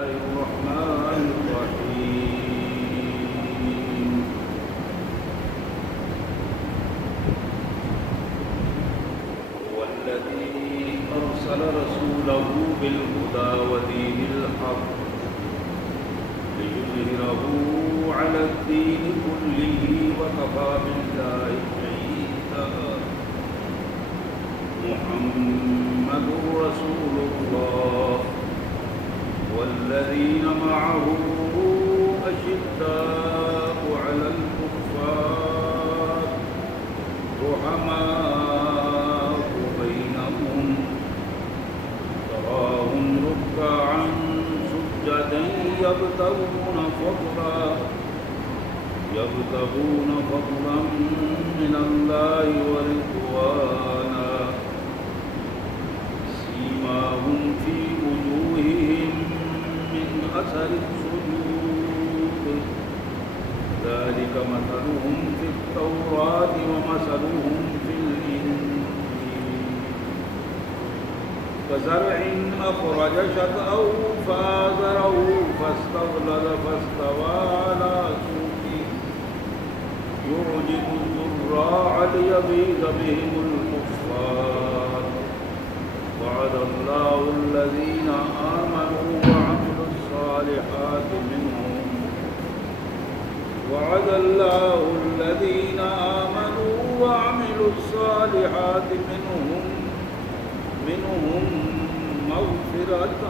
الرحمن الرحيم هو الذي أرسل رسوله بالهدى ودين الحق ليظهره على الدين كله وكفى بالله شهيدا محمد رسول الله والذين معه أشداء على الكفار رحماء بينهم تراهم ركعا سجدا يبتغون فضلا من الله ورضوانا سيماهم في وجوههم من أثر السجود ذلك مثلهم في التوراة ومثلهم في الإنجيل كزرع أخرج شطأه فآزره فاستغلظ فاستوى على سوقه يعجب الزراع ليغيظ بهم الكفار وعد الله الذين آمنوا وعملوا الصالحات منهم مغفرة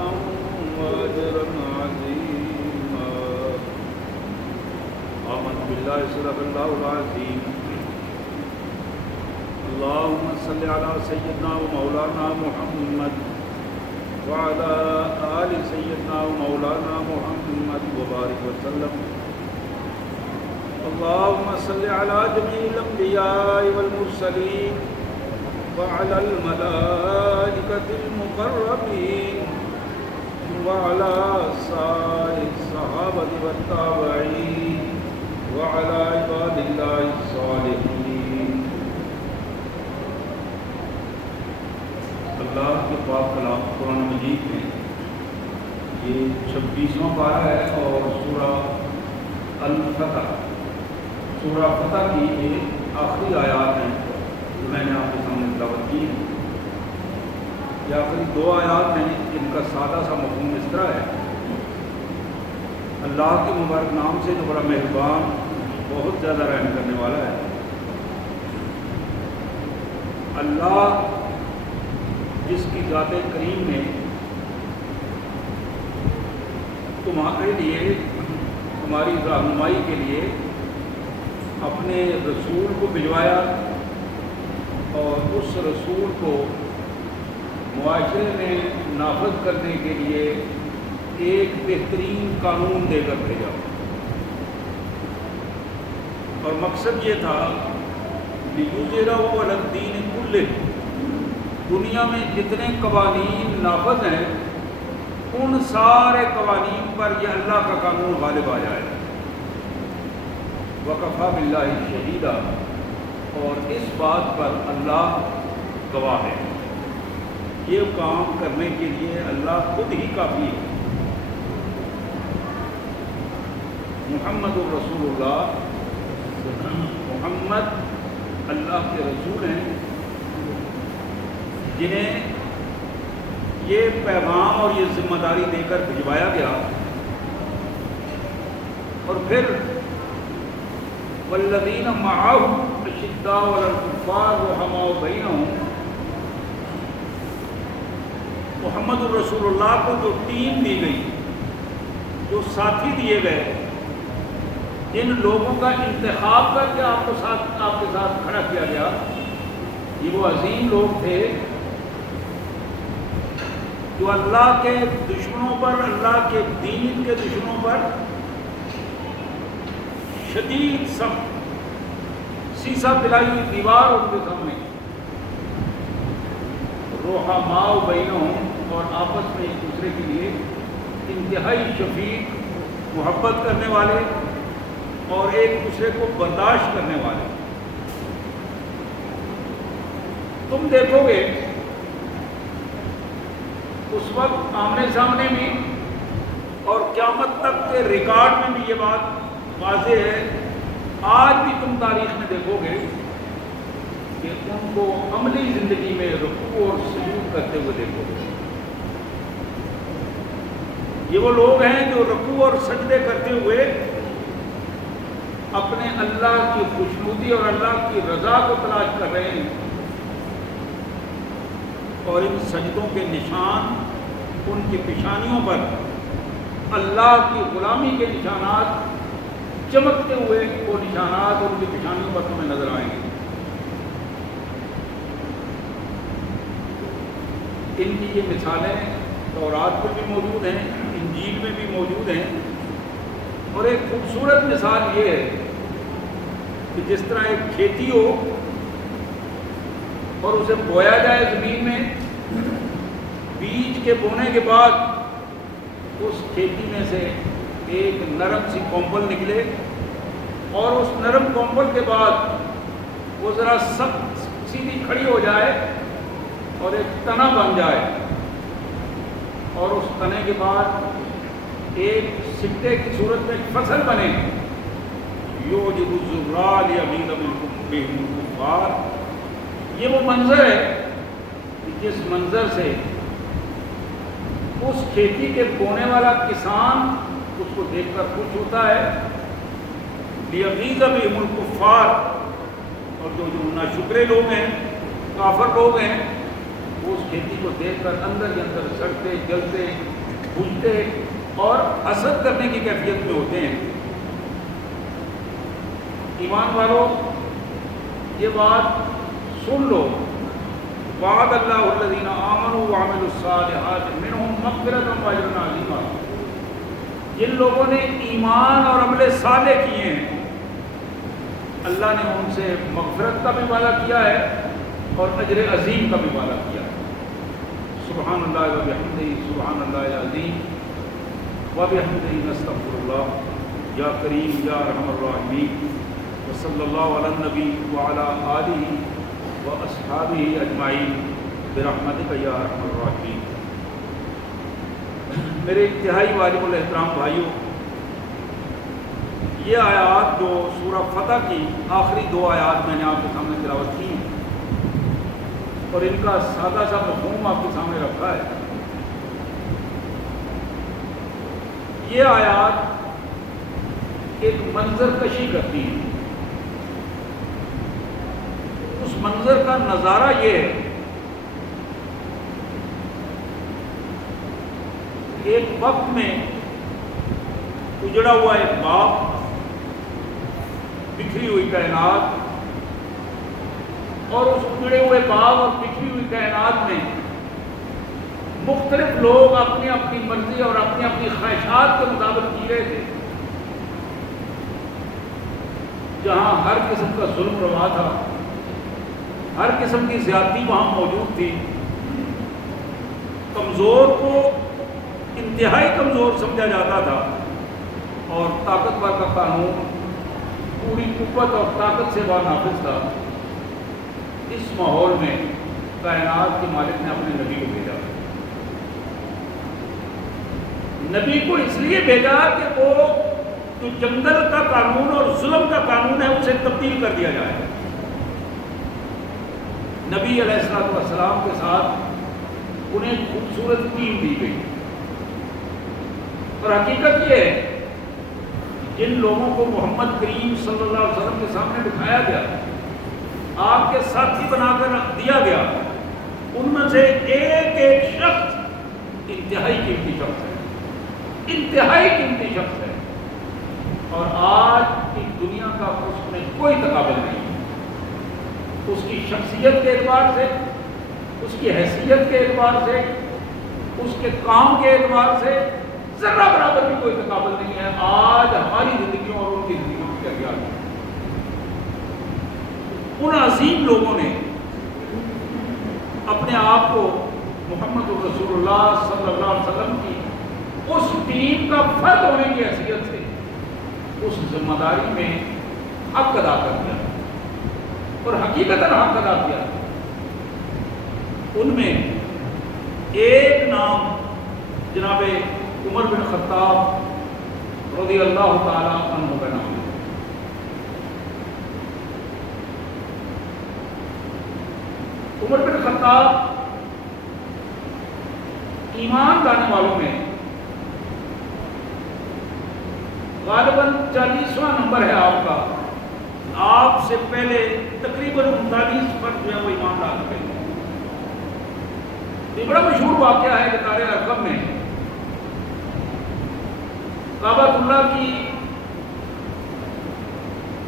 وأجرا عظيما آمنت بالله صدق الله العظيم اللهم صل على سيدنا ومولانا محمد وعلى آل سيدنا ومولانا محمد وبارك وسلم اللهم صل على جميع الأنبياء والمرسلين وعلى الملائكة المقربين وعلى سائر الصحابة والتابعين وعلى عباد الله الصالحين اللہ کے پاک کلام قرآن مجید میں یہ 26واں پارہ ہے اور سورہ الفتح سورہ فتح کی یہ آخری آیات ہیں جو میں نے آپ کے سامنے تلاوت کی ہیں. یہ آخری 2 آیات ہیں جن کا سادہ سا مفہوم اس طرح ہے: اللہ کے مبارک نام سے جو بڑا مہربان بہت زیادہ رحم کرنے والا ہے. اللہ جس کی ذات کریم نے تمہارے لیے تمہاری رہنمائی کے لیے اپنے رسول کو بھجوایا اور اس رسول کو معاشرے میں نافذ کرنے کے لیے ایک بہترین قانون دے کر بھیجا. اور مقصد یہ تھا لِيُظْهِرَهُ عَلَى الدِّينِ كُلِّهِ دنیا میں جتنے قوانین نافذ ہیں ان سارے قوانین پر یہ اللہ کا قانون غالب آ جائے. وَكَفَى بِاللَّهِ شَهِيدًا اور اس بات پر اللہ گواہ ہے. یہ کام کرنے کے لیے اللہ خود ہی کافی ہے. محمد الرسول اللہ محمد اللہ کے رسول ہیں جنہیں یہ پیغام اور یہ ذمہ داری دے کر بھجوایا گیا. اور پھر والذین معه اشداء علی الکفار رحماء بینہم محمد الرسول اللہ کو جو ٹیم دی گئی، جو ساتھی دیے گئے، جن لوگوں کا انتخاب کر کے آپ کے ساتھ کھڑا کیا گیا، یہ وہ عظیم لوگ تھے جو اللہ کے دشمنوں پر، اللہ کے دین کے دشمنوں پر شدید سخت سیسا پلائی ہوئی دیوار ان کے سامنے، رحماء بینہم اور آپس میں ایک دوسرے کے لیے انتہائی شفیق، محبت کرنے والے اور ایک دوسرے کو برداشت کرنے والے. تم دیکھو گے اس وقت آمنے سامنے بھی اور قیامت تک کے ریکارڈ میں بھی یہ بات واضح ہے. آج بھی تم تاریخ میں دیکھو گے کہ ان کو عملی زندگی میں رکوع اور سجود کرتے ہوئے دیکھو گے. یہ وہ لوگ ہیں جو رکوع اور سجدے کرتے ہوئے اپنے اللہ کی خوشنودی اور اللہ کی رضا کو تلاش کر رہے ہیں، اور ان سجدوں کے نشان ان کی پیشانیوں پر اللہ کی غلامی کے نشانات چمکتے ہوئے وہ نشانات ان کی پیشانیوں پر تمہیں نظر آئیں گے. ان کی یہ مثالیں تورات میں بھی موجود ہیں، انجیل میں بھی موجود ہیں. اور ایک خوبصورت مثال یہ ہے کہ جس طرح ایک کھیتی ہو اور اسے بویا جائے زمین میں، بیج کے بونے کے بعد اس کھیتی میں سے ایک نرم سی کونپل نکلے، اور اس نرم کونپل کے بعد وہ ذرا سخت سیدھی کھڑی ہو جائے اور ایک تنا بن جائے، اور اس تنے کے بعد ایک سکے کی صورت میں ایک فصل بنے. یوجب الزرع لیغیظ بهم الکفار. یہ وہ منظر ہے کہ جس منظر سے اس کھیتی کے بونے والا کسان اس کو دیکھ کر خوش ہوتا ہے. لیغیظ بهم الکفار. اور جو ناشکرے لوگ ہیں، کافر لوگ ہیں، وہ اس کھیتی کو دیکھ کر اندر ہی اندر سڑتے، جلتے، بجھتے اور حسد کرنے کی کیفیت میں ہوتے ہیں. ایمان والو، یہ بات سن لو. وعد اللہ الذین آمنوا وعملوا الصالحات منہم مغفرۃ واجر عظیما. جن لوگوں نے ایمان اور عمل صالح کیے ہیں، اللہ نے ان سے مغفرت کا بھی وعدہ کیا ہے اور اجر عظیم کا بھی وعدہ کیا ہے. سبحان اللہ و بحمدہ، سبحان اللہ العظیم و بحمدہ نستغفر اللہ. یا کریم یا ارحم الراحمین. وصلی اللہ علی النبی وعلی آلہ و اصحابہ اجمعین برحمتک یا ارحم الراحمین. میرے انتہائی واجب الاحترام بھائیوں، یہ آیات جو سورہ فتح کی آخری 2 آیات میں نے آپ کے سامنے تلاوت کی اور ان کا سادہ سا مفہوم آپ کے سامنے رکھا ہے. یہ آیات ایک منظر کشی کرتی ہیں. اس منظر کا نظارہ یہ ہے، ایک وقت میں اجڑا ہوا ایک باغ، بکھری ہوئی کائنات، اور اس اجڑے ہوئے باغ اور بکھری ہوئی کائنات میں مختلف لوگ اپنی اپنی مرضی اور اپنی اپنی خواہشات کے مطابق جی رہے تھے. جہاں ہر قسم کا ظلم روا تھا، ہر قسم کی زیادتی وہاں موجود تھی. کمزور کو انتہائی کمزور سمجھا جاتا تھا، اور طاقتور کا قانون پوری قوت اور طاقت سے نافذ تھا. اس ماحول میں کائنات کے مالک نے اپنے نبی کو بھیجا. نبی کو اس لیے بھیجا کہ وہ جو جنگل کا قانون اور ظلم کا قانون ہے اسے تبدیل کر دیا جائے. نبی علیہ السلام کے ساتھ انہیں ایک خوبصورت ٹیم دی گئی. اور حقیقت یہ ہے، جن لوگوں کو محمد کریم صلی اللہ علیہ وسلم کے سامنے بٹھایا گیا، آپ کے ساتھی بنا کر دیا گیا، ان میں سے ایک ایک شخص انتہائی قیمتی شخص ہے، انتہائی قیمتی شخص ہے. اور آج کی دنیا کا اس میں کوئی تقابل نہیں. اس کی شخصیت کے اعتبار سے، اس کی حیثیت کے اعتبار سے، اس کے کام کے اعتبار سے ذرہ برابر بھی کوئی تقابل نہیں ہے آج ہماری زندگیوں اور ان کی زندگیوں کے درمیان. ان عظیم لوگوں نے اپنے آپ کو محمد رسول اللہ صلی اللہ علیہ وسلم کی اس ٹیم کا فرد ہونے کی حیثیت سے اس ذمہ داری میں حق ادا کر دیا اور حقیقتاً حق ادا کیا. ان میں ایک نام جناب عمر بن خطاب رضی اللہ تعالیٰ عنہ کا نام ہے۔ عمر بن خطاب ایمان لانے والوں میں غالباً 40واں نمبر ہے آپ کا۔ آپ سے پہلے تقریباً 39 فرد جو ہے وہ ایمان لا چکے ہیں۔ یہ بڑا مشہور واقعہ ہے کہ دار ارقم میں کعبۃ اللہ کی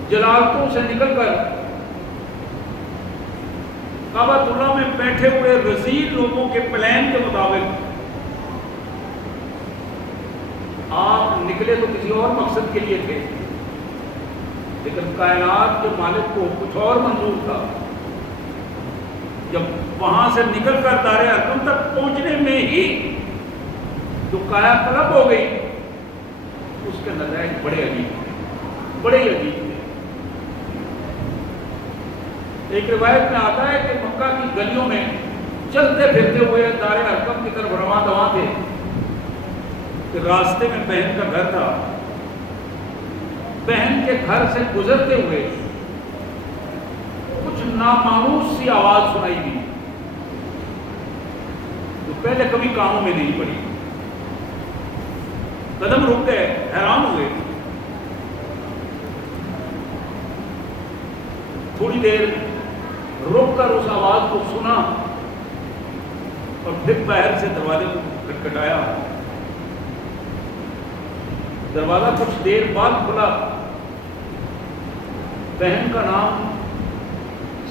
جلالتوں سے نکل کر کعبۃ اللہ میں بیٹھے ہوئے رذیل لوگوں کے پلان کے مطابق آپ نکلے تو کسی اور مقصد کے لیے تھے، لیکن کائنات کے مالک کو کچھ اور منظور تھا۔ جب وہاں سے نکل کر دار ارقم تک پہنچنے میں ہی جو کایا طلب ہو گئی، اس کے نتائج بڑے عجیب تھے، بڑے عجیب تھے۔ ایک روایت میں آتا ہے کہ مکہ کی گلیوں میں چلتے پھرتے ہوئے دار ارقم کی طرف رواں دواں تھے کہ راستے میں بہن کا گھر تھا۔ بہن کے گھر سے گزرتے ہوئے کچھ نامانوس سی آواز سنائی دی جو پہلے کبھی کانوں میں نہیں پڑی۔ قدم رک گئے، حیران ہوئے۔ تھوڑی دیر رک کر اس آواز کو سنا اور پھر باہر سے دروازے کو کھٹکھٹایا۔ دروازہ کچھ دیر بعد کھلا۔ بہن کا نام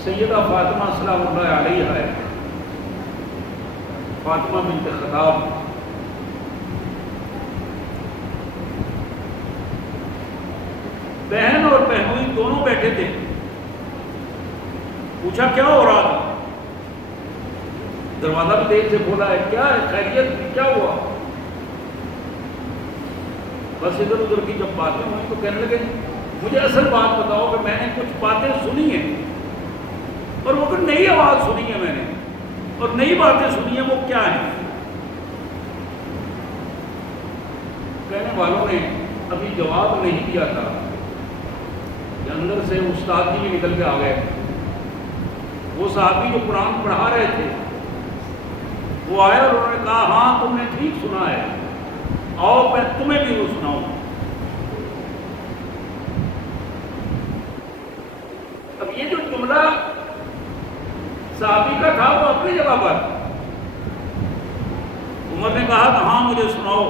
سیدہ فاطمہ سلام اللہ علیہا ہے، فاطمہ بنت خطاب۔ بہن اور بہنوئی دونوں بیٹھے تھے۔ پوچھا کیا ہو رہا تھا؟ دروازہ بھی دیر سے کھولا ہے، کیا ہے خیریت، کیا ہوا؟ بس ادھر ادھر کی جب باتیں ہوئی تو کہنے لگے مجھے اصل بات بتاؤ کہ میں نے کچھ باتیں سنی ہیں اور وہ پھر نئی آواز سنی ہے میں نے، اور نئی باتیں سنی ہیں، وہ کیا ہیں؟ کہنے والوں نے ابھی جواب نہیں دیا تھا کہ اندر سے استاد جی بھی نکل کے آ گئے۔ وہ صحابی جو قرآن پڑھا رہے تھے وہ آئے اور انہوں نے کہا ہاں تم نے ٹھیک سنا ہے، آؤ میں تمہیں بھی وہ سناؤں۔ اب یہ جو جملہ صحابی کا تھا وہ اپنی جگہ پر، عمر نے کہا کہ ہاں مجھے سناؤ۔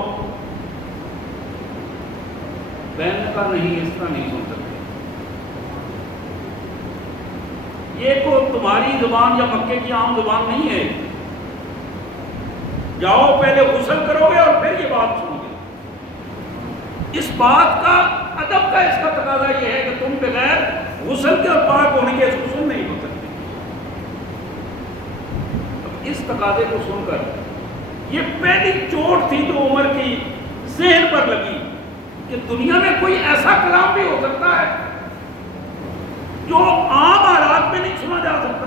بہن نے کہا نہیں، اس طرح نہیں سن سکتے، یہ کو تمہاری زبان یا مکے کی عام زبان نہیں ہے، جاؤ پہلے غسل کرو گے اور پھر یہ بات سنو گے۔ اس بات کا ادب کا اس کا تقاضا یہ ہے کہ تم بغیر غسل کے اور پاک ہونے کے اس کو سن نہیں ہو سکتے۔ اب اس تقاضے کو سن کر یہ پہلی چوٹ تھی جو عمر کی ذہن پر لگی کہ دنیا میں کوئی ایسا کلام بھی ہو سکتا ہے جو عام حالات میں نہیں سنا جا سکتا،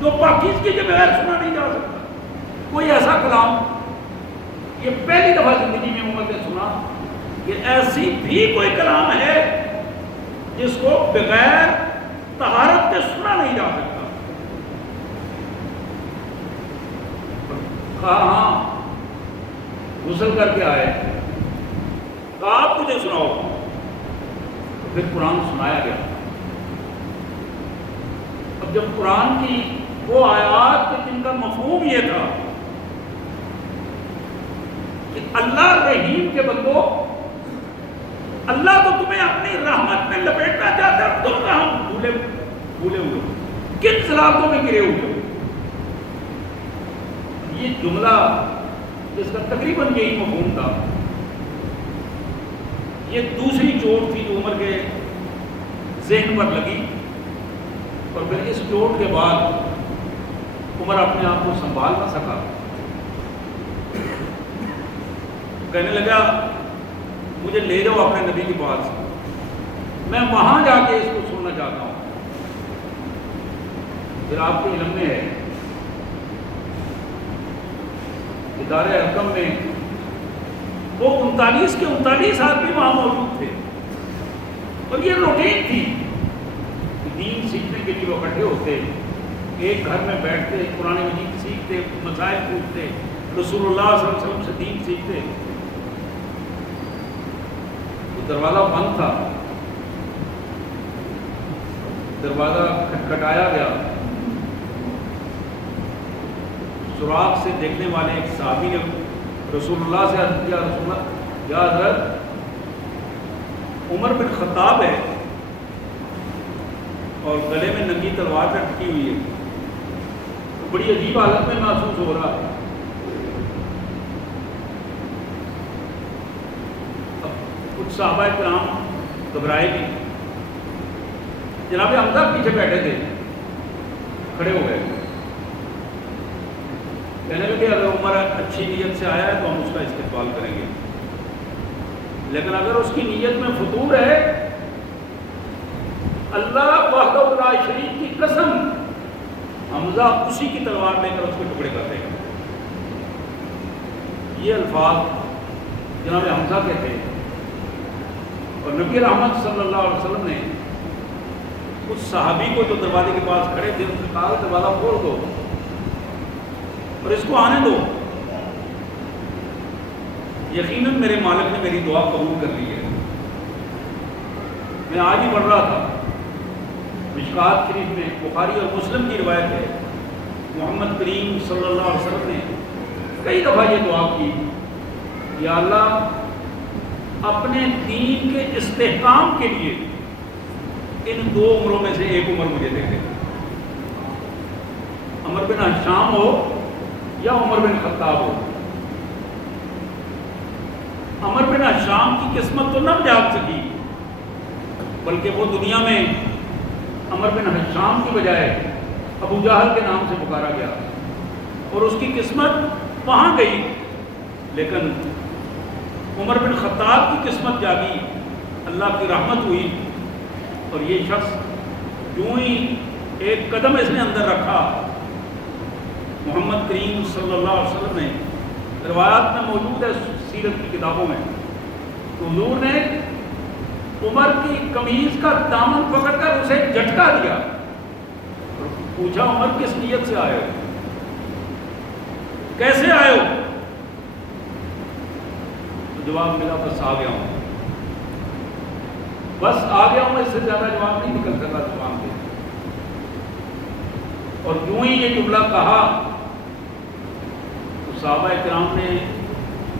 جو پاکیزگی کے بغیر سنا نہیں جا سکتا، کوئی ایسا کلام۔ یہ پہلی دفعہ زندگی میں عمر نے سنا کہ ایسی بھی کوئی کلام ہے جس کو بغیر طہارت کے سنا نہیں جا سکتا۔ کہا ہاں، غسل کر کے آئے، کہا آپ مجھے سناؤ، پھر قرآن سنایا گیا۔ اب جب قرآن کی وہ آیات کہ جن کا مفہوم یہ تھا کہ اللہ رحیم کے بندو، اللہ تو تمہیں اپنی رحمت میں لپیٹنا چاہتا ہے، تم رحم بھولے ہوئے، کن صلاحتوں میں گرے ہوئے۔ یہ جملہ جس کا تقریباً یہی مفہوم تھا، یہ دوسری چوٹ تھی جو عمر کے ذہن پر لگی، اور پھر اس چوٹ کے بعد عمر اپنے آپ کو سنبھال نہ سکا۔ کہنے لگا مجھے لے جاؤ اپنے نبی کے پاس، میں وہاں جا کے اس کو سننا چاہتا ہوں۔ پھر آپ کے علم میں ہے کہ دار ارقم میں وہ 39 کے 39 آدمی وہاں موجود تھے، اور یہ روٹین تھی، دین سیکھنے کے لیے وہ اکٹھے ہوتے، ایک گھر میں بیٹھتے، قرآن مجید سیکھتے، مسائل پوچھتے، رسول اللہ صلی اللہ علیہ وسلم سے دین سیکھتے۔ تو دروازہ بند تھا، دروازہ کھٹکھٹایا گیا، سراغ سے دیکھنے والے ایک صحابی نے رسول اللہ سے عرض کیا، رسول اللہ، یا حضرت عمر بن خطاب ہے اور گلے میں ننگی تلوار لٹکی ہوئی ہے، بڑی عجیب حالت میں محسوس ہو رہا ہے۔ اب کچھ صحابہ کرام گھبرائے نہیں، جناب حمزہ پیچھے بیٹھے تھے، کھڑے ہو گئے، کہنے لگے اگر عمر اچھی نیت سے آیا ہے تو ہم اس کا استقبال کریں گے، لیکن اگر اس کی نیت میں فتور ہے، اللہ وحدہ لا شریک کی قسم، حمزہ اسی کی تلوار لے کر اس کے ٹکڑے کر دے گا۔ یہ الفاظ جناب حمزہ کے تھے، اور نبی رحمت صلی اللہ علیہ وسلم نے اس صحابی کو جو دروازے کے پاس کھڑے تھے ان سے کہا دروازہ کھول دو اور اس کو آنے دو، یقیناً میرے مالک نے میری دعا قبول کر لی ہے۔ میں آج ہی پڑھ رہا تھا، مشکات شریف میں بخاری اور مسلم کی روایت ہے، محمد کریم صلی اللہ علیہ وسلم نے کئی دفعہ یہ دعا کی، یا اللہ اپنے دین کے استحکام کے لیے ان دو عمروں میں سے ایک عمر مجھے دے دے، عمر بن ہشام ہو یا عمر بن خطاب ہو۔ عمر بن ہشام کی قسمت تو نہ جاگ سکی، بلکہ وہ دنیا میں عمر بن ہشام کی بجائے ابو جہل کے نام سے پکارا گیا، اور اس کی قسمت وہاں گئی، لیکن عمر بن خطاب کی قسمت جاگی، اللہ کی رحمت ہوئی، اور یہ شخص یوں ہی ایک قدم اس نے اندر رکھا، محمد کریم صلی اللہ علیہ وسلم نے، روایات میں موجود ہے سیرت کی کتابوں میں، تو حضور نے عمر کی قمیض کا دامن پکڑ کر اسے جھٹکا دیا اور پوچھا عمر کس نیت سے آئے ہو، کیسے آئے ہو؟ تو جواب ملا بس آ گیا ہوں، بس آ گیا ہوں، اس سے زیادہ جواب نہیں نکل سکا زبان سے۔ اور یوں ہی یہ جملہ کہا تو صحابہ کرام نے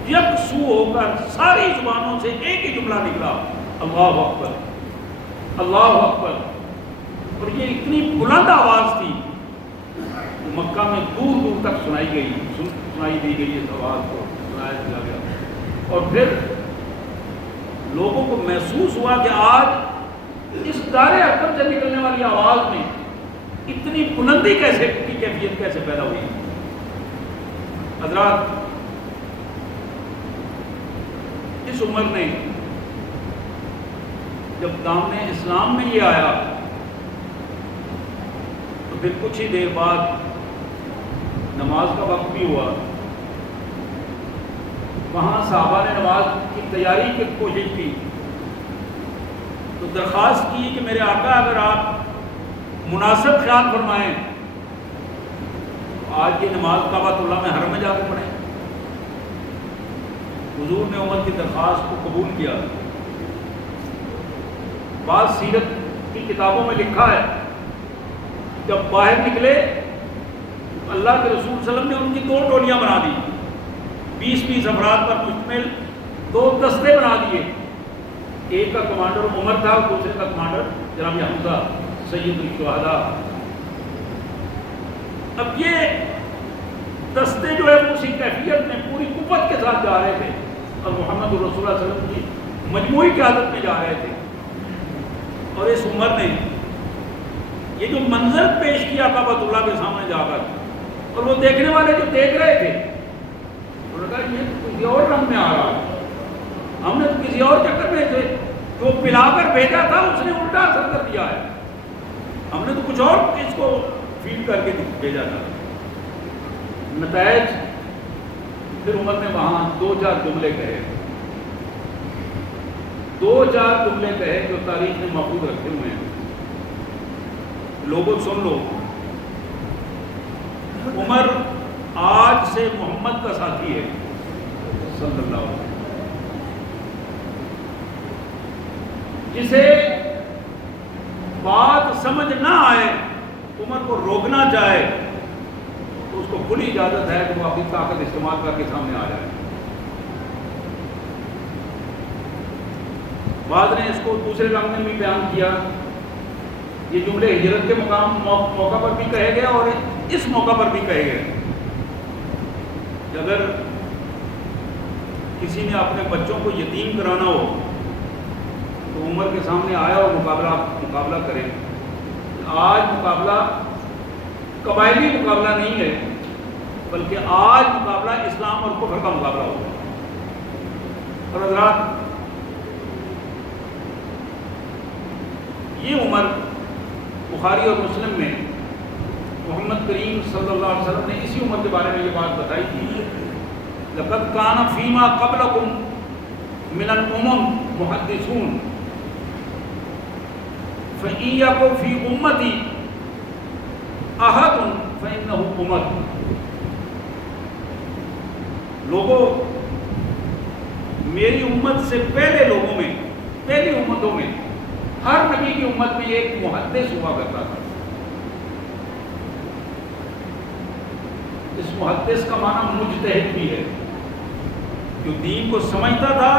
یکسو ہو کر ساری زبانوں سے ایک ہی جملہ نکلا، اللہ اکبر، اللہ اکبر۔ اور یہ اتنی بلند آواز تھی کہ مکہ میں دور دور تک سنائی دی گئی، اس آواز کو سنایا دیا گیا، اور پھر لوگوں کو محسوس ہوا کہ آج اس دار حکم سے نکلنے والی آواز میں اتنی بلندی کیسے کی کیفیت کیسے پیدا ہوئی۔ حضرات، اس عمر نے جب دامن اسلام میں یہ آیا تو پھر کچھ ہی دیر بعد نماز کا وقت بھی ہوا، وہاں صحابہ نے نماز کی تیاری کی کوشش کی، تو درخواست کی کہ میرے آقا اگر آپ مناسب خیال فرمائیں تو آج یہ نماز کعبۃ اللہ میں حرم میں جا کے پڑھیں۔ حضور نے عمر کی درخواست کو قبول کیا۔ بعض سیرت کی کتابوں میں لکھا ہے جب باہر نکلے اللہ کے رسول صلی اللہ علیہ وسلم نے ان کی 2 ٹولیاں بنا دی، 20 افراد پر مشتمل 2 دستے بنا دیے، ایک کا کمانڈر عمر تھا اور دوسرے کا کمانڈر جناب حمزہ سید الشہداء۔ اب یہ دستے جو ہے اسی کیفیت میں پوری قوت کے ساتھ جا رہے تھے اور محمد رسول اللہ صلی اللہ علیہ وسلم کی مجموعی قیادت میں جا رہے تھے، اور اس عمر نے یہ جو منظر پیش کیا کعبۃ اللہ کے سامنے جا کر، اور وہ دیکھنے والے جو دیکھ رہے تھے انہوں نے کہا یہ کسی اور رنگ میں آ رہا ہے، ہم نے تو کسی اور چکر میں تھے، جو پلا کر بھیجا تھا اس نے الٹا اثر کر دیا ہے، ہم نے تو کچھ اور اس کو فیڈ کر کے بھیجا تھا۔ نتائج پھر عمر نے وہاں 2-4 جملے کہے، دو چار جملے کہے جو تاریخ نے محفوظ رکھے ہوئے ہیں. لوگوں سن لو. عمر آج سے محمد کا ساتھی ہے صلی اللہ علیہ وسلم. جسے بات سمجھ نہ آئے عمر کو روکنا چاہے تو اس کو کھلی اجازت ہے کہ وہ اپنی طاقت استعمال کر کے سامنے آ جائے. بعد نے اس کو دوسرے رنگ میں بھی بیان کیا. یہ جملے ہجرت کے موقع پر بھی کہے گئے اور اس موقع پر بھی کہے گئے کہ اگر کسی نے اپنے بچوں کو یتیم کرانا ہو تو عمر کے سامنے آیا اور مقابلہ کرے. آج مقابلہ قبائلی مقابلہ نہیں ہے بلکہ آج مقابلہ اسلام اور کفر کا مقابلہ ہوگا. اور حضرات یہ عمر بخاری اور مسلم میں محمد کریم صلی اللہ علیہ وسلم نے اسی عمر کے بارے میں یہ بات بتائی تھی. لقد کان فیما قبلکم من الامم محدثون فإیکم فی امتی احد فإنہ امت. لوگوں میری امت سے پہلے لوگوں میں پہلی امتوں میں ہر نبی کی امت میں ایک محدث ہوا کرتا تھا. اس محدث کا معنی مجتہد بھی ہے جو دین کو سمجھتا تھا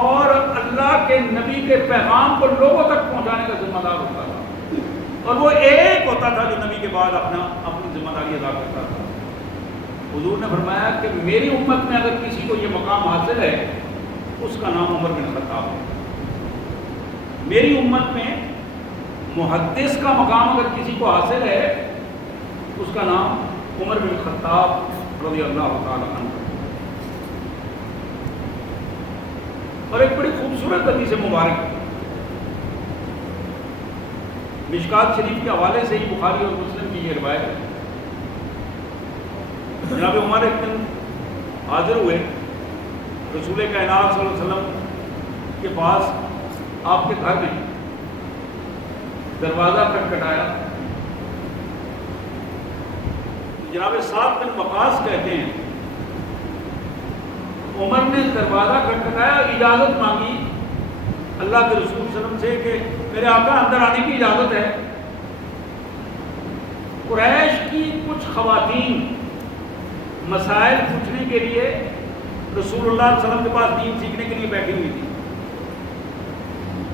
اور اللہ کے نبی کے پیغام کو لوگوں تک پہنچانے کا ذمہ دار ہوتا تھا. اور وہ ایک ہوتا تھا جو نبی کے بعد اپنی ذمہ داری ادا کرتا تھا. حضور نے فرمایا کہ میری امت میں اگر کسی کو یہ مقام حاصل ہے اس کا نام عمر بن خطاب ہے. میری امت میں محدث کا مقام اگر کسی کو حاصل ہے اس کا نام عمر بن خطاب رضی اللہ تعالی عنہ. اور ایک بڑی خوبصورت حدیث مبارک مشکات شریف کے حوالے سے ہی بخاری اور مسلم کی یہ روایت ہے. جناب عمر ایک دن حاضر ہوئے رسول کائنات صلی اللہ علیہ وسلم کے پاس. آپ کے گھر میں دروازہ کھٹکھٹایا. جناب سعد بن وقاص کہتے ہیں عمر نے دروازہ کھٹکھٹایا, اجازت مانگی اللہ کے رسول صلی اللہ علیہ وسلم سے کہ میرے آقا اندر آنے کی اجازت ہے. قریش کی کچھ خواتین مسائل پوچھنے کے لیے رسول اللہ صلی اللہ علیہ وسلم کے پاس دین سیکھنے کے لیے بیٹھی ہوئی تھی.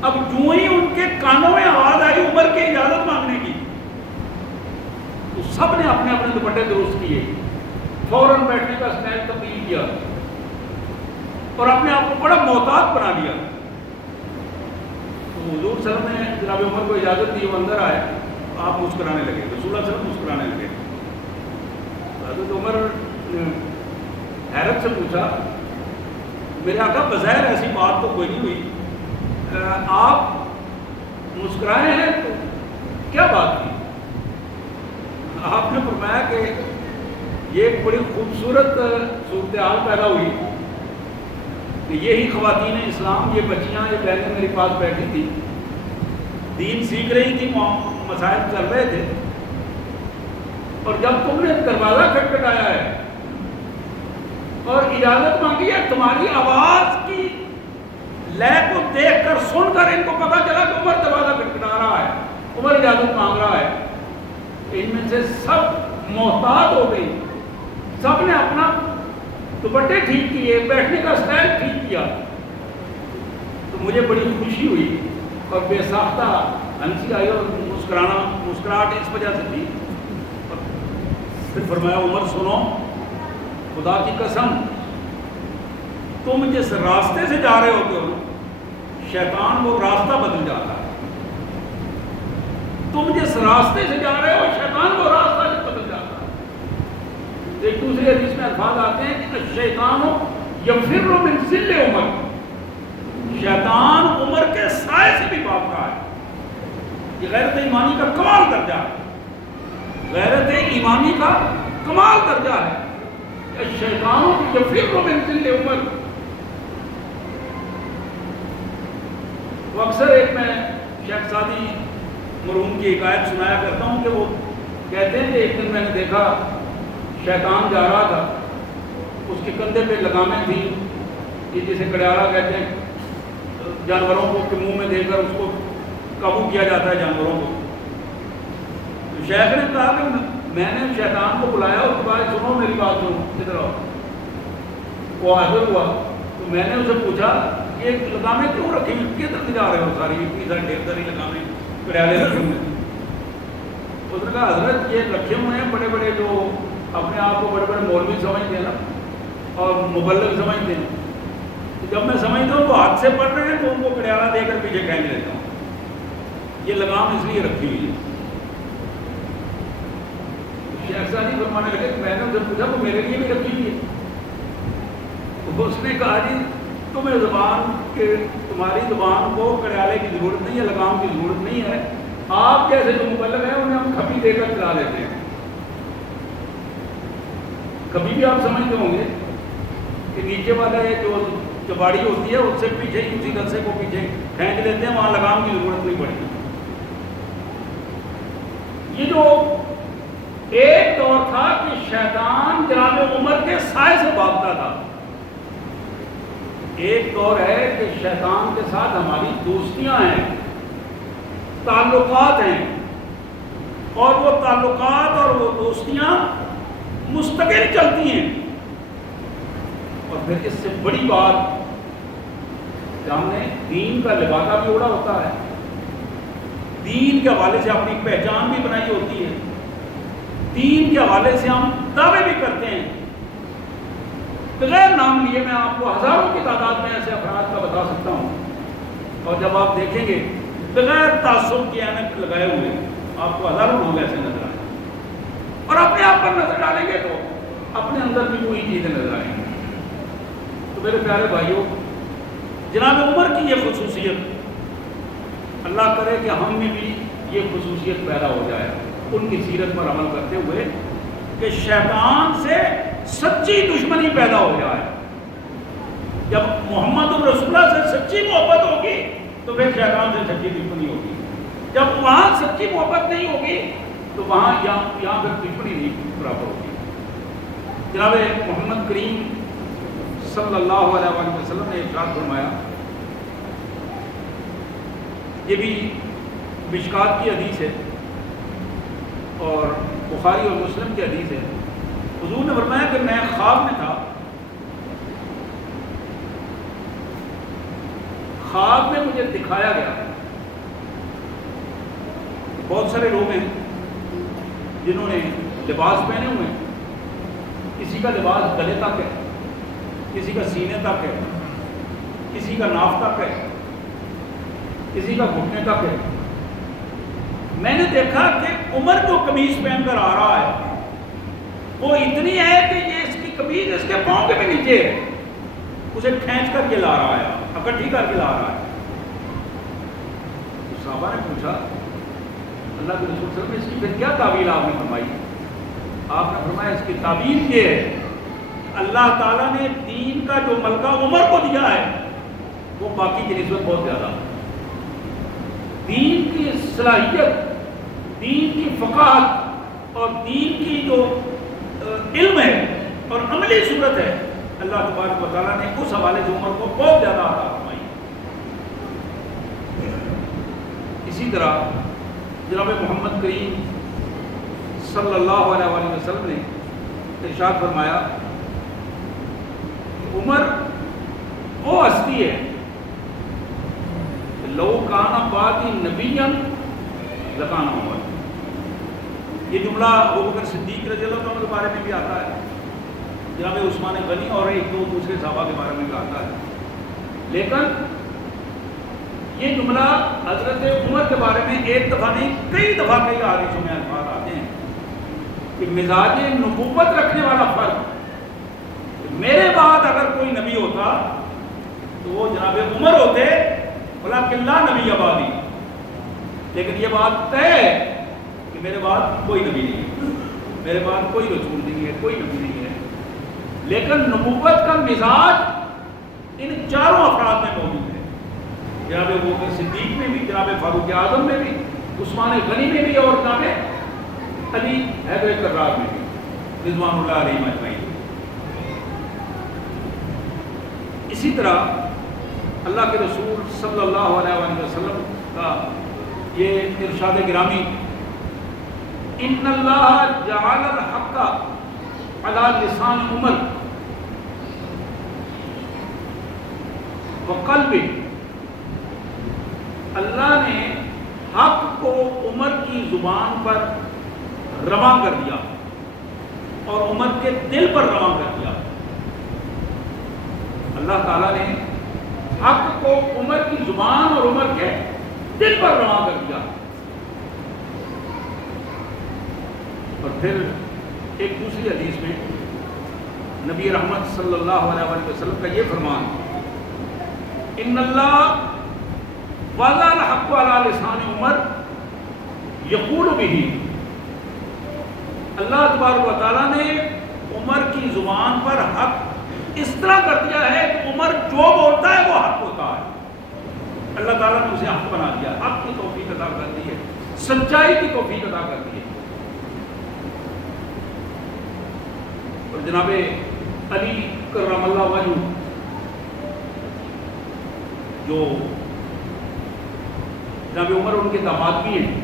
اب جو ہی ان کے کانوں میں آواز آئی عمر کی اجازت مانگنے کی تو سب نے اپنے اپنے دوپٹے درست کیے, فوراً بیٹھنے کا اسٹائل تبدیل کیا اور اپنے آپ کو بڑا محتاط بنا لیا. تو حضور صلی اللہ علیہ وسلم نے جناب عمر کو اجازت دی, وہ اندر آئے, آپ مسکرانے لگے. رسول اللہ صلی اللہ علیہ وسلم مسکرانے لگے. حضرت عمر نے حیرت سے پوچھا میرے آقا بظاہر ایسی بات تو کوئی نہیں ہوئی, آپ مسکرائے ہیں تو کیا بات تھی؟ آپ نے فرمایا کہ یہ ایک بڑی خوبصورت صورتحال پیدا ہوئی کہ یہی خواتین اسلام, یہ بچیاں, یہ بہنیں میرے پاس بیٹھی تھی, دین سیکھ رہی تھی, مسائل چل رہے تھے, اور جب تم نے دروازہ کھٹکھٹایا ہے اور اجازت مانگی ہے, تمہاری آواز کی لے کو دیکھ کر سن کر ان کو پتا چلا کہ عمر دروازہ کھٹکھٹا رہا ہے, عمر اجازت مانگ رہا ہے. ان میں سے سب محتاط ہو گئی, سب نے اپنا دوپٹے ٹھیک کیے, بیٹھنے کا اسٹائل ٹھیک کیا. تو مجھے بڑی خوشی ہوئی اور بے ساختہ ہنسی آئی اور مسکراہٹ اس وجہ سے تھی. پھر فرمایا عمر سنو, خدا کی قسم تم جس راستے سے جا رہے ہوتے ہو شیطان وہ راستہ بدل جاتا ہے. تم جس راستے سے جا رہے ہو شیطان وہ راستہ بدل جاتا ہے. ایک دوسرے حدیث میں الفاظ آتے ہیں کہ شیطان یفر من ظل عمر, شیطان عمر کے سائے سے بھی بھاگتا ہے. یہ غیرت ایمانی کا کمال درجہ ہے, غیرت ایمانی کا کمال درجہ ہے. شیطان یفر من ظل عمر, تو اکثر ایک میں شیخ سعدی مرحوم کی حکایت سنایا کرتا ہوں کہ وہ کہتے ہیں کہ ایک دن میں نے دیکھا شیطان جا رہا تھا، اس کے کندھے پہ لگامیں تھیں، یہ جسے کڑیاڑا کہتے ہیں، جانوروں کو کے منہ میں دے کر اس کو قابو کیا جاتا ہے جانوروں کو۔ تو شیخ نے کہا کہ میں نے شیطان کو بلایا اور کہا سنو میری بات سنو، ادھر آؤ۔ وہ حاضر ہوا تو میں نے اسے پوچھا یہ لگامیں کیوں رکھی ہوئی، کدھر سے جا رہے ہو ساری اتنی ساری ڈھیر ساری لگامیں کڑیالے رکھے ہوئے؟ اس نے کہا حضرت یہ رکھے ہوئے ہیں بڑے بڑے جو اپنے آپ کو بڑے بڑے مولوی سمجھتے ہیں نا اور مبلغ سمجھتے ہیں، تو جب میں سمجھتا ہوں تو ہاتھ سے پڑھ رہے ہیں تو ان کو کڑیالہ دے کر پیچھے کھینچ لیتا ہوں، یہ لگام اس لیے رکھی ہوئی ہے۔ شیخ سعدی فرمانے لگے کہ میں نے اسے پوچھا تو میرے لیے بھی رکھی ہوئی ہے؟ تو اس نے کہا جی تمہاری زبان کو کڑیالے کی ضرورت نہیں ہے، لگام کی ضرورت نہیں ہے، آپ جیسے جو مبلغ ہیں انہیں ہم کھپی دے کر چلا لیتے ہیں۔ کبھی بھی آپ سمجھتے ہوں گے کہ نیچے والا یہ جو چباڑی ہوتی ہے اس سے پیچھے ہی اسی رسے کو پیچھے کھینچ لیتے ہیں، وہاں لگام کی ضرورت نہیں پڑتی۔ یہ جو ایک دور تھا کہ شیطان جناب عمر کے سائے سے بھاگتا تھا، ایک دور ہے کہ شیطان کے ساتھ ہماری دوستیاں ہیں، تعلقات ہیں، اور وہ تعلقات اور وہ دوستیاں مستقل چلتی ہیں۔ اور پھر اس سے بڑی بات کہ ہم نے دین کا لبادہ بھی اوڑھا ہوتا ہے، دین کے حوالے سے اپنی پہچان بھی بنائی ہوتی ہے، دین کے حوالے سے ہم دعوے بھی کرتے ہیں۔ بغیر نام لیے میں آپ کو ہزاروں کی تعداد میں ایسے افراد کا بتا سکتا ہوں، اور جب آپ دیکھیں گے بغیر تعصب کی اینک لگائے ہوئے آپ کو ہزاروں لوگ ایسے نظر آئیں گے، اور اپنے آپ پر نظر ڈالیں گے تو اپنے اندر بھی وہی چیزیں نظر آئیں گی۔ تو میرے پیارے بھائیوں، جناب عمر کی یہ خصوصیت، اللہ کرے کہ ہم میں بھی یہ خصوصیت پیدا ہو جائے ان کی سیرت پر عمل کرتے ہوئے، کہ شیطان سے سچی دشمنی پیدا ہو جائے۔ جب محمد رسول اللہ سے سچی محبت ہوگی تو پھر شیطان سے سچی دشمنی ہوگی، جب وہاں سچی محبت نہیں ہوگی تو وہاں یہاں پھر دشمنی نہیں برابر ہوگی۔ جناب محمد کریم صلی اللہ علیہ وآلہ وسلم نے ارشاد فرمایا، یہ بھی مشکات کی حدیث ہے اور بخاری اور مسلم کی حدیث ہے، حضور نے فرمایا کہ میں خواب میں تھا، خواب میں مجھے دکھایا گیا بہت سارے لوگ ہیں جنہوں نے لباس پہنے ہوئے ہیں، کسی کا لباس گلے تک ہے، کسی کا سینے تک ہے، کسی کا ناف تک ہے، کسی کا گھٹنے تک ہے۔ میں نے دیکھا کہ عمر کو قمیض پہن کر آ رہا ہے، وہ اتنی ہے کہ یہ اس کی قمیض اس کے پاؤں کے بھی نیچے ہے، اسے کھینچ کر کے لا رہا ہے، اکٹھی کر کے لا رہا ہے۔ صحابہ نے پوچھا اللہ کے رسول صلی اللہ علیہ وسلم اس کی پھر کیا تعویل آپ نے فرمائی؟ آپ نے فرمایا اس کی تعویل یہ ہے اللہ تعالیٰ نے دین کا جو ملکہ عمر کو دیا ہے وہ باقی کی نسبت بہت زیادہ ہے۔ دین کی صلاحیت، دین کی فقاہت اور دین کی جو علم ہے اور عملی صورت ہے، اللہ تبارک و تعالیٰ نے اس حوالے سے عمر کو بہت زیادہ عطا فرمائی۔ اسی طرح جناب محمد کریم صلی اللہ علیہ وآلہ وسلم نے ارشاد فرمایا کہ عمر وہ ہستی ہے لو کان بعدی نبیا لکان عمر۔ یہ جملہ ابوبکر صدیق رضی اللہ عنہ کے بارے میں بھی آتا ہے، جناب عثمان غنی اور ایک دو دوسرے صحابہ کے بارے میں بھی آتا ہے، لیکن یہ جملہ حضرت عمر کے بارے میں ایک دفعہ نہیں کئی دفعہ کئی حدیثوں میں الفاظ آتے ہیں کہ مزاج نبوت رکھنے والا فرد، میرے بعد اگر کوئی نبی ہوتا تو وہ جناب عمر ہوتے، ولیکن لا نبی بعدی، لیکن یہ بات طے ہے کہ میرے بعد کوئی نبی نہیں ہے، میرے بعد کوئی رسول نہیں ہے، کوئی نبی نہیں ہے، لیکن نبوت کا مزاج ان چاروں افراد میں موجود ہے۔ جناب ابوبکر صدیق جناب فاروق اعظم میں بھی، عثمان غنی میں بھی، اور جناب علی حیدر کرار میں بھی، رضوان اللہ علیہ اجمعین۔ اسی طرح اللہ کے رسول صلی اللہ علیہ وآلہ وسلم کا یہ ارشاد گرامی، ان اللہ جعل الحق علی لسان عمر وقلب، اللہ نے حق کو عمر کی زبان پر رواں کر دیا اور عمر کے دل پر رواں کر دیا۔ اللہ تعالیٰ نے حق کو عمر کی زبان اور عمر کے دل پر رواں کر دیا۔ اور پھر ایک دوسری حدیث میں نبی رحمت صلی اللہ علیہ وآلہ وسلم کا یہ فرمان، ان اللہ وضع الحق علی لسان عمر یقول به، اللہ تبارک و تعالیٰ نے عمر کی زبان پر حق اس طرح کر دیا ہے کہ عمر جو بولتا ہے وہ حق ہوتا ہے۔ اللہ تعالیٰ نے اسے حق بنا دیا، حق کی توفیق عطا کر دی ہے، سچائی کی توفیق عطا کر دی ہے۔ اور جناب علی کرم اللہ وجہ، جو جناب عمر ان کے داماد بھی ہیں،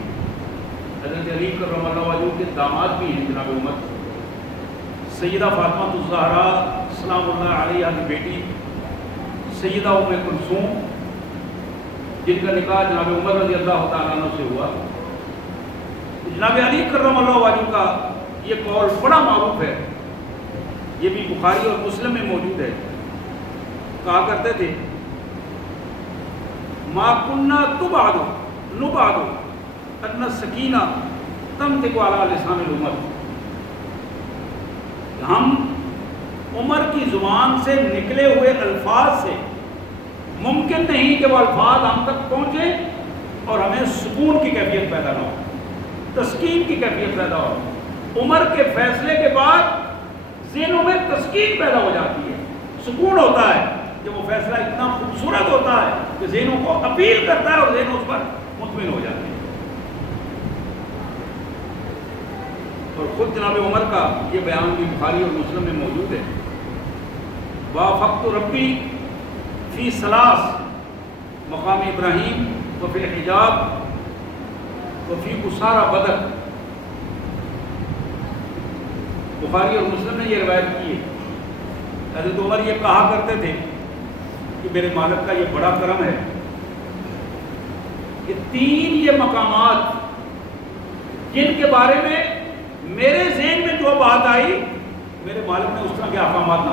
حضرت علی کرم اللہ وجہ کے داماد بھی ہیں جناب عمر، سیدہ فاطمہ الزہرا سلام اللہ علیہ کی بیٹی سیدہ ام کلثوم، جن کا نکاح جناب عمر رضی اللہ تعالیٰ عنہ سے ہوا۔ جناب علی کرم اللہ وجہ کا یہ قول بڑا معروف ہے، یہ بھی بخاری اور مسلم میں موجود ہے۔ کہا کرتے تھے، ما کننا تبعد نبعد ان السکینہ تنطق علی لسان العمر، ہم عمر کی زبان سے نکلے ہوئے الفاظ سے ممکن نہیں کہ وہ الفاظ ہم تک پہنچیں اور ہمیں سکون کی کیفیت پیدا نہ ہو، تسکین کی کیفیت پیدا ہو۔ عمر کے فیصلے کے بعد ذہنوں میں تسکین پیدا ہو جاتی ہے، سکون ہوتا ہے جب وہ فیصلہ اتنا خوبصورت ہوتا ہے کہ ذہنوں کو اپیل کرتا ہے اور ذہن اس پر مطمئن ہو جاتے ہیں۔ اور خود جناب عمر کا یہ بیان بھی بخاری اور مسلم میں موجود ہے، وافقت ربی فی ثلاث، مقام ابراہیم وفی الحجاب وفی اسارہ بدر۔ بخاری اور مسلم نے یہ روایت کی ہے، حضرت عمر یہ کہا کرتے تھے کہ میرے مالک کا یہ بڑا کرم ہے کہ تین یہ مقامات جن کے بارے میں میرے ذہن میں جو بات آئی، میرے مالک نے اس طرح کے احکامات نازل